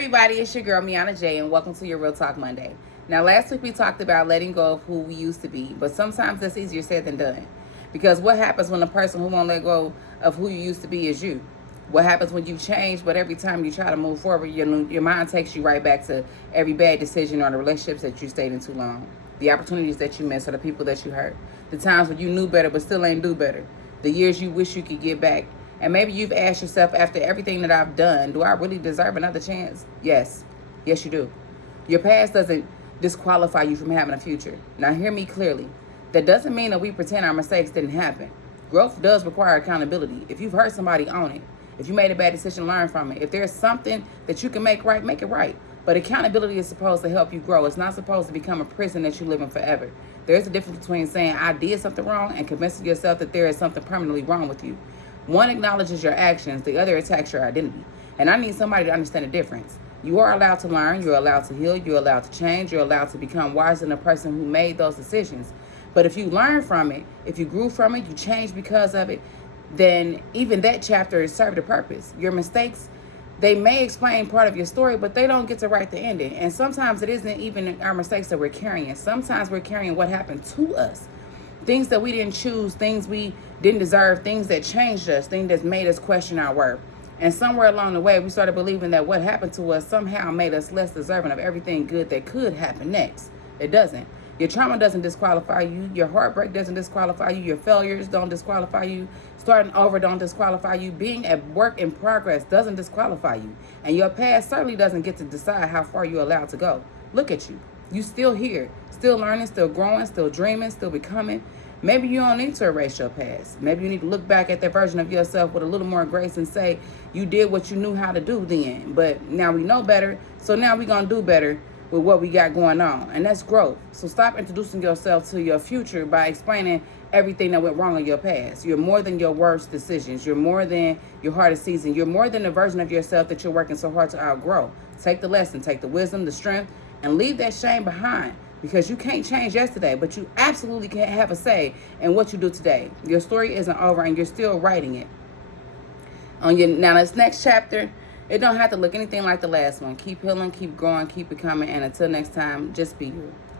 Everybody, it's your girl Miana J, and welcome to your Real Talk Monday. Now, last week we talked about letting go of who we used to be, but sometimes that's easier said than done. Because what happens when the person who won't let go of who you used to be is you? What happens when you change, but every time you try to move forward, your mind takes you right back to every bad decision or the relationships that you stayed in too long, the opportunities that you missed or the people that you hurt, the times when you knew better but still ain't do better, the years you wish you could get back. And maybe you've asked yourself, after everything that I've done, do I really deserve another chance? Yes. Yes, you do. Your past doesn't disqualify you from having a future. Now, hear me clearly. That doesn't mean that we pretend our mistakes didn't happen. Growth does require accountability. If you've hurt somebody, own it. If you made a bad decision, learn from it. If there's something that you can make right, make it right. But accountability is supposed to help you grow. It's not supposed to become a prison that you live in forever. There's a difference between saying I did something wrong and convincing yourself that there is something permanently wrong with you. One acknowledges your actions, the other attacks your identity. And I need somebody to understand the difference. You are allowed to learn, you're allowed to heal, you're allowed to change, you're allowed to become wiser than the person who made those decisions. But if you learn from it, if you grew from it, you changed because of it, then even that chapter has served a purpose. Your mistakes, they may explain part of your story, but they don't get to write the ending. And sometimes it isn't even our mistakes that we're carrying. Sometimes we're carrying what happened to us. Things that we didn't choose, things we didn't deserve, things that changed us, things that made us question our worth. And somewhere along the way, we started believing that what happened to us somehow made us less deserving of everything good that could happen next. It doesn't. Your trauma doesn't disqualify you. Your heartbreak doesn't disqualify you. Your failures don't disqualify you. Starting over don't disqualify you. Being a work in progress doesn't disqualify you. And your past certainly doesn't get to decide how far you're allowed to go. Look at you. You still here, still learning, still growing, still dreaming, still becoming. Maybe you don't need to erase your past. Maybe you need to look back at that version of yourself with a little more grace and say, you did what you knew how to do then. But now we know better, so now we're going to do better with what we got going on. And that's growth. So stop introducing yourself to your future by explaining everything that went wrong in your past. You're more than your worst decisions. You're more than your hardest season. You're more than the version of yourself that you're working so hard to outgrow. Take the lesson, take the wisdom, the strength, and leave that shame behind. Because you can't change yesterday, but you absolutely can have a say in what you do today. Your story isn't over and you're still writing it. Now this next chapter, it don't have to look anything like the last one. Keep healing, keep growing, keep becoming, and until next time, just be you.